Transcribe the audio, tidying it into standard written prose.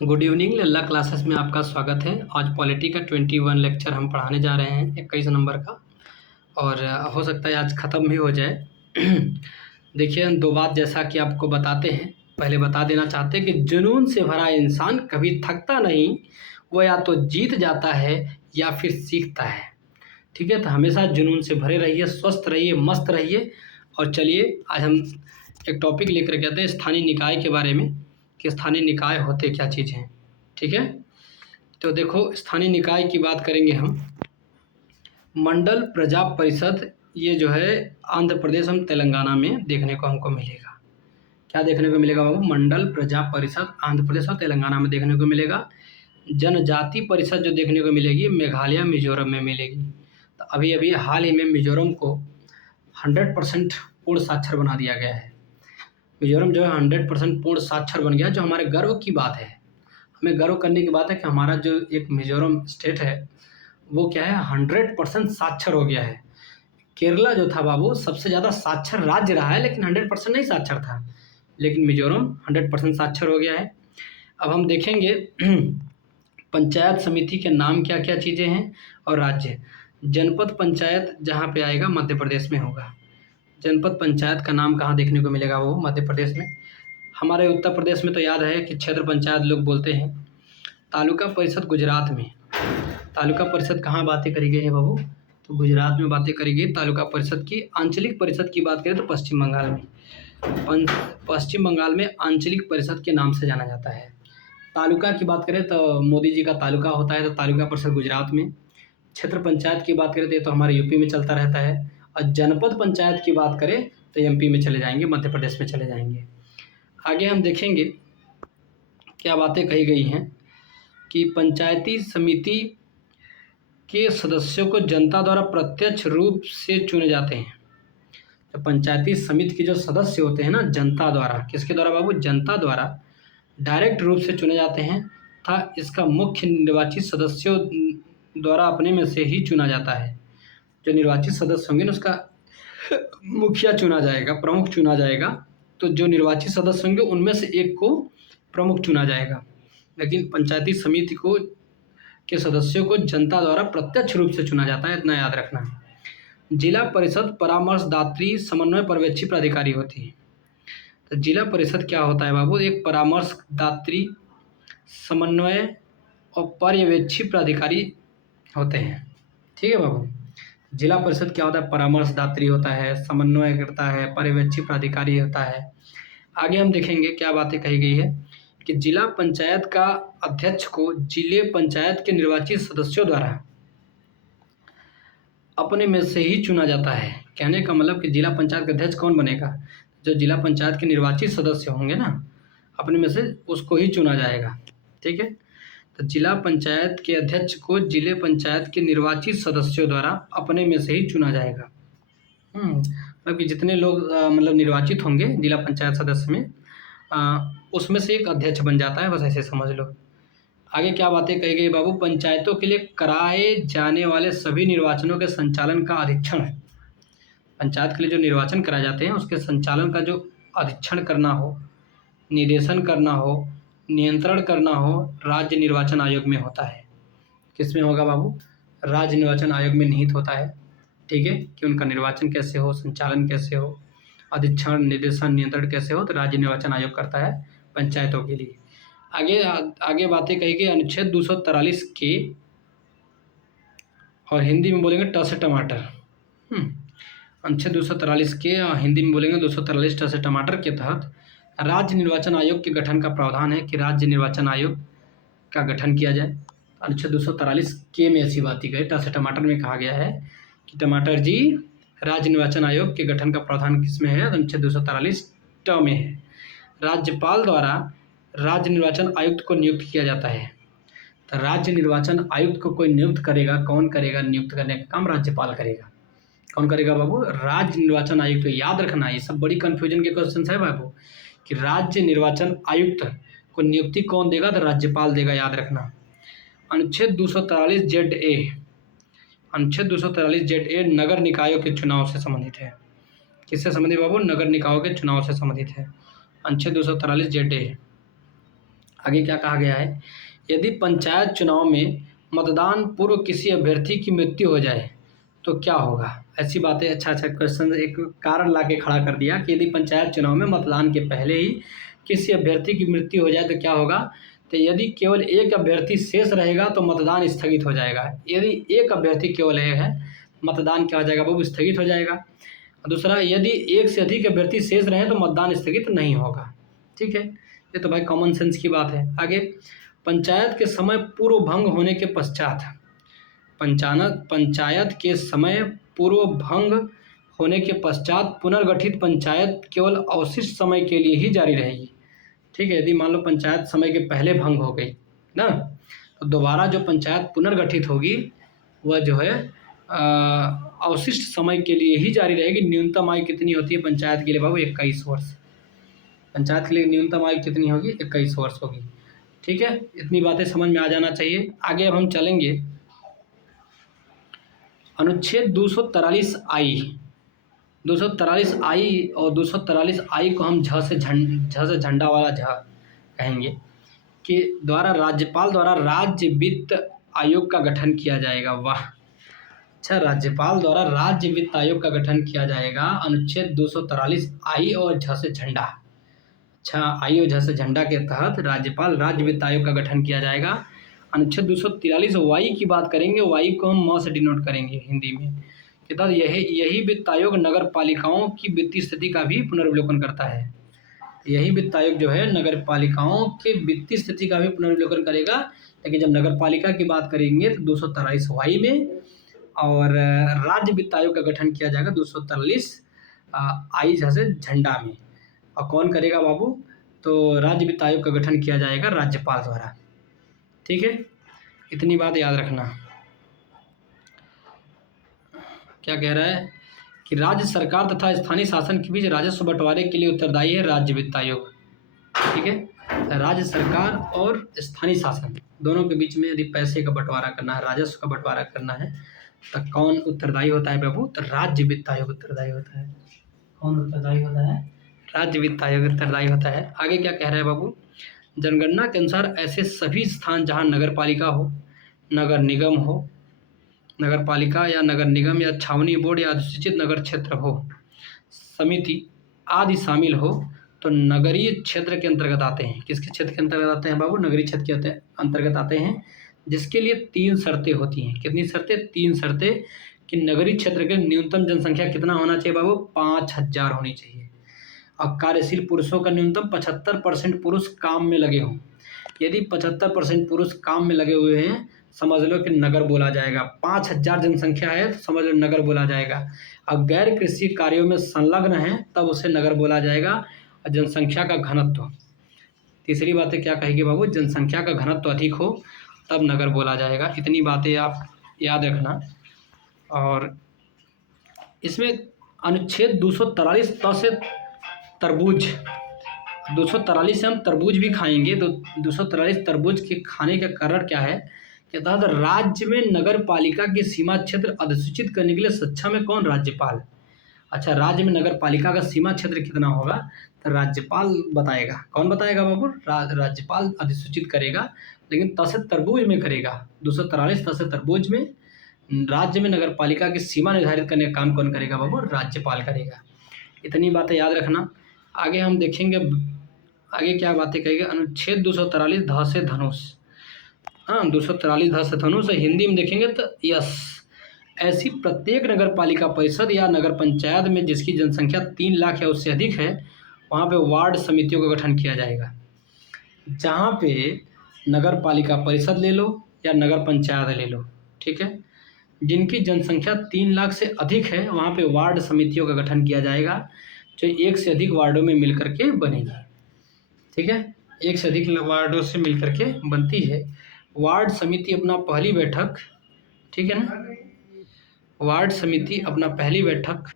Good evening लल्ला classes में आपका स्वागत है। आज पॉलिटी का 21 लेक्चर हम पढ़ाने जा रहे हैं 21 नंबर का। और हो सकता है आज ख़त्म भी हो जाए। देखिए, हम दो बात जैसा कि आपको बताते हैं, पहले बता देना चाहते हैं कि जुनून से भरा इंसान कभी थकता नहीं, वो या तो जीत जाता है या फिर सीखता है। ठीक है, तो हमेशा जुनून से भरे रहिए, स्वस्थ रहिए, मस्त रहिए। और चलिए आज हम एक टॉपिक लेकर के आते हैं स्थानीय निकाय के बारे में, कि स्थानीय निकाय होते क्या चीज़ हैं। ठीक है, तो देखो स्थानीय निकाय की बात करेंगे हम। मंडल प्रजा परिषद ये जो है आंध्र प्रदेश और तेलंगाना में देखने को हमको मिलेगा। क्या देखने को मिलेगा बाबू? मंडल प्रजा परिषद आंध्र प्रदेश और तेलंगाना में देखने को मिलेगा। जनजाति परिषद जो देखने को मिलेगी मेघालय मिजोरम में मिलेगी। तो अभी अभी हाल ही में मिजोरम को 100% पूर्ण साक्षर बना दिया गया है। मिजोरम जो है 100% पूर्ण साक्षर बन गया, जो हमारे गर्व की बात है। हमें गर्व करने की बात है कि हमारा जो एक मिजोरम स्टेट है वो क्या है, 100% साक्षर हो गया है। केरला जो था बाबू सबसे ज़्यादा साक्षर राज्य रहा है, लेकिन 100% नहीं साक्षर था, लेकिन मिजोरम 100% साक्षर हो गया है। अब हम देखेंगे पंचायत समिति के नाम क्या क्या चीज़ें हैं और राज्य। जनपद पंचायत जहाँ पे आएगा मध्य प्रदेश में होगा। जनपद पंचायत का नाम कहाँ देखने को मिलेगा? वो मध्य प्रदेश में। हमारे उत्तर प्रदेश में तो याद है कि क्षेत्र पंचायत लोग बोलते हैं। तालुका परिषद गुजरात में। तालुका परिषद कहाँ बातें करी गई है बाबू? तो गुजरात में बातें करी गई तालुका परिषद की। आंचलिक परिषद की बात करें तो पश्चिम बंगाल में। पश्चिम बंगाल में आंचलिक परिषद के नाम से जाना जाता है। तालुका की बात करें तो मोदी जी का तालुका होता है, तो तालुका परिषद गुजरात में। क्षेत्र पंचायत की बात करें तो हमारे यूपी में चलता रहता है। और जनपद पंचायत की बात करें तो एमपी में चले जाएंगे, मध्य प्रदेश में चले जाएंगे। आगे हम देखेंगे क्या बातें कही गई हैं कि पंचायती समिति के सदस्यों को जनता द्वारा प्रत्यक्ष रूप से चुने जाते हैं। तो पंचायती समिति के जो सदस्य होते हैं ना, जनता द्वारा, किसके द्वारा बाबू? जनता द्वारा डायरेक्ट रूप से चुने जाते हैं। था इसका मुख्य निर्वाचित सदस्यों द्वारा अपने में से ही चुना जाता है। जो निर्वाचित सदस्य होंगे ना उसका मुखिया चुना जाएगा, प्रमुख चुना जाएगा। तो जो निर्वाचित सदस्य होंगे उनमें से एक को प्रमुख चुना जाएगा, लेकिन पंचायती समिति को के सदस्यों को जनता द्वारा प्रत्यक्ष रूप से चुना जाता है, इतना याद रखना। जिला परिषद परामर्शदात्री समन्वय पर्यवेक्षी प्राधिकारी होती है। तो जिला परिषद क्या होता है बाबू? एक परामर्शदात्री समन्वय और पर्यवेक्षी प्राधिकारी होते हैं। ठीक है बाबू, जिला परिषद क्या होता है? परामर्शदात्री होता है, समन्वय करता है, पर्यवेक्षी प्राधिकारी होता है। आगे हम देखेंगे क्या बातें कही गई है कि जिला पंचायत का अध्यक्ष को जिले पंचायत के निर्वाचित सदस्यों द्वारा अपने में से ही चुना जाता है। कहने का मतलब कि जिला पंचायत का अध्यक्ष कौन बनेगा? जो जिला पंचायत के निर्वाचित सदस्य होंगे ना, अपने में से उसको ही चुना जाएगा। ठीक है, तो जिला पंचायत के अध्यक्ष को जिले पंचायत के निर्वाचित सदस्यों द्वारा अपने में से ही चुना जाएगा। मतलब कि जितने लोग मतलब निर्वाचित होंगे जिला पंचायत सदस्य में, उसमें से एक अध्यक्ष बन जाता है, बस ऐसे समझ लो। आगे क्या बातें कही गई बाबू? पंचायतों के लिए कराए जाने वाले सभी निर्वाचनों के संचालन का अधीक्षण है। पंचायत के लिए जो निर्वाचन कराए जाते हैं उसके संचालन का जो अधीक्षण करना हो, निर्देशन करना हो, नियंत्रण करना हो, राज्य निर्वाचन आयोग में होता है। किसमें होगा बाबू? राज्य निर्वाचन आयोग में निहित होता है। ठीक है, कि उनका निर्वाचन कैसे हो, संचालन कैसे हो, अधीक्षण, निर्देशन, नियंत्रण कैसे हो, तो राज्य निर्वाचन आयोग करता है पंचायतों के लिए। आगे बातें कही गई अनुच्छेद 243 के, और हिंदी में बोलेंगे ट से टमाटर। अनुच्छेद 243 के हिंदी में बोलेंगे 243 ट से टमाटर के तहत राज्य निर्वाचन आयोग के गठन का प्रावधान है कि राज्य निर्वाचन आयोग का गठन किया जाए। अनुच्छेद 243 के में ऐसी बात की गई, ट से टमाटर में कहा गया है कि टमाटर जी राज्य निर्वाचन आयोग के गठन का प्रावधान किसमें है? अनुच्छेद 243 ट में है। राज्यपाल द्वारा राज्य निर्वाचन आयुक्त को नियुक्त किया जाता है। तो राज्य निर्वाचन आयुक्त को कोई नियुक्त करेगा, कौन करेगा? नियुक्त करने का काम राज्यपाल करेगा। कौन करेगा बाबू? राज्य निर्वाचन आयुक्त। याद रखना, ये सब बड़ी कन्फ्यूजन के क्वेश्चन है बाबू, कि राज्य निर्वाचन आयुक्त को नियुक्ति कौन देगा? तो राज्यपाल देगा, याद रखना। अनुच्छेद 243 जेड ए, अनुच्छेद 243 जेड ए नगर निकायों के चुनाव से संबंधित है। किससे संबंधित बाबू? नगर निकायों के चुनाव से संबंधित है, अनुच्छेद 243 जेड ए। आगे क्या कहा गया है, यदि पंचायत चुनाव में मतदान पूर्व किसी अभ्यर्थी की मृत्यु हो जाए तो क्या होगा। ऐसी बातें, अच्छा क्वेश्चन, एक कारण ला के खड़ा कर दिया कि यदि पंचायत चुनाव में मतदान के पहले ही किसी अभ्यर्थी की मृत्यु हो जाए तो क्या होगा। तो यदि केवल एक अभ्यर्थी शेष रहेगा तो मतदान स्थगित हो जाएगा। यदि एक अभ्यर्थी केवल एक है, मतदान क्या हो जाएगा बाबू, स्थगित हो जाएगा। दूसरा, यदि एक से अधिक अभ्यर्थी शेष रहे तो मतदान स्थगित नहीं होगा। ठीक है, ये तो भाई कॉमन सेंस की बात है। आगे, पंचायत के समय पूर्व भंग होने के पश्चात, पंचायत के समय पूर्व भंग होने के पश्चात पुनर्गठित पंचायत केवल अवशिष्ट समय के लिए ही जारी रहेगी। ठीक है, यदि मान लो पंचायत समय के पहले भंग हो गई ना, तो दोबारा जो पंचायत पुनर्गठित होगी वह जो है अवशिष्ट समय के लिए ही जारी रहेगी। न्यूनतम आयु कितनी होती है पंचायत के लिए बाबू, 21 वर्ष। पंचायत के लिए न्यूनतम आयु कितनी होगी, 21 वर्ष होगी। ठीक है, इतनी बातें समझ में आ जाना चाहिए। आगे अब हम चलेंगे, अनुच्छेद 243I, 243I और 243I को हम झ से झंडा वाला झ कहेंगे, कि द्वारा राज्यपाल द्वारा राज्य वित्त आयोग का गठन किया जाएगा। वाह, अच्छा, राज्यपाल द्वारा राज्य वित्त आयोग का गठन किया जाएगा। अनुच्छेद 243I और झ से झंडा, अच्छा, आई और झ से झंडा के तहत राज्यपाल राज्य वित्त आयोग का गठन किया जाएगा। अनुच्छेद 243 वाई की बात करेंगे, वाई को हम म से डिनोट करेंगे हिंदी में, के तहत यही वित्त आयोग नगर पालिकाओं की वित्तीय स्थिति का भी पुनर्विलोकन करता है। यही वित्त आयोग जो है नगर पालिकाओं के वित्तीय स्थिति का भी पुनर्विलोकन करेगा। लेकिन जब नगर पालिका की बात करेंगे तो 243 वाई में, और राज्य वित्त आयोग का गठन किया जाएगा 243 आई झ से झंडा में। और कौन करेगा बाबू, तो राज्य वित्त आयोग का गठन किया जाएगा राज्यपाल द्वारा। ठीक है, इतनी बात याद रखना। क्या कह रहा है कि राज्य सरकार तथा स्थानीय शासन के बीच राजस्व बंटवारे के लिए उत्तरदायी है राज्य वित्त आयोग। ठीक है, राज्य सरकार और स्थानीय शासन दोनों के बीच में यदि पैसे का बंटवारा करना है, राजस्व का बंटवारा करना है, तो कौन उत्तरदायी होता है बाबू, तो राज्य वित्त आयोग उत्तरदायी होता है। कौन उत्तरदायी होता है, राज्य वित्त आयोग उत्तरदायी होता है। आगे क्या कह रहा है बाबू, जनगणना के अनुसार ऐसे सभी स्थान जहां नगर पालिका हो, नगर निगम हो, नगर पालिका या नगर निगम या छावनी बोर्ड या अधिसूचित नगर क्षेत्र हो, समिति आदि शामिल हो तो नगरीय क्षेत्र के अंतर्गत आते हैं। किसके क्षेत्र के अंतर्गत आते हैं बाबू, नगरीय क्षेत्र के अंतर्गत आते हैं, जिसके लिए 3 शर्तें होती हैं। कितनी शर्तें, 3 शर्तें, कि नगरीय क्षेत्र के न्यूनतम जनसंख्या कितना होना चाहिए बाबू, 5000 होनी चाहिए। और कार्यशील पुरुषों का न्यूनतम 75% पुरुष काम में लगे हों। यदि 75% पुरुष काम में लगे हुए हैं, समझ लो कि नगर बोला जाएगा। 5000 जनसंख्या है तो समझ लो नगर बोला जाएगा। अब गैर कृषि कार्यों में संलग्न है तब उसे नगर बोला जाएगा। और जनसंख्या का घनत्व, तीसरी बातें क्या कहेगी बाबू, जनसंख्या का घनत्व अधिक हो तब नगर बोला जाएगा। इतनी बातें आप याद रखना। और इसमें अनुच्छेद 243 त से तरबूज, 243 से हम तरबूज भी खाएंगे। तो 243 तरबूज के खाने का कारण क्या है कि तहत राज्य में नगर पालिका की सीमा क्षेत्र अधिसूचित करने के लिए सक्षम है कौन, राज्यपाल। अच्छा, राज्य में नगर पालिका का सीमा क्षेत्र कितना होगा तो राज्यपाल बताएगा। कौन बताएगा बाबू, राज्यपाल अधिसूचित करेगा, लेकिन त से तरबूज में करेगा। 243 त से तरबूज में राज्य में नगर पालिका की सीमा निर्धारित करने का काम कौन करेगा बाबू, राज्यपाल करेगा। इतनी बातें याद रखना। आगे हम देखेंगे, आगे क्या बातें कहेंगे, अनुच्छेद 243 ध से धनुष। हाँ, 243 ध से धनुष हिंदी में देखेंगे तो यस, ऐसी प्रत्येक नगर पालिका परिषद या नगर पंचायत में जिसकी जनसंख्या 3 लाख या उससे अधिक है, वहाँ पे वार्ड समितियों का गठन किया जाएगा। जहाँ पे नगर पालिका परिषद ले लो या नगर पंचायत ले लो, ठीक है, जिनकी जनसंख्या 3 लाख से अधिक है, वहाँ पे वार्ड समितियों का गठन किया जाएगा, जो 1 से अधिक वार्डों में मिल करके बनेगी। ठीक है, 1 से अधिक वार्डों से मिल करके बनती है। वार्ड समिति अपना पहली बैठक, ठीक है ना, वार्ड समिति अपना पहली बैठक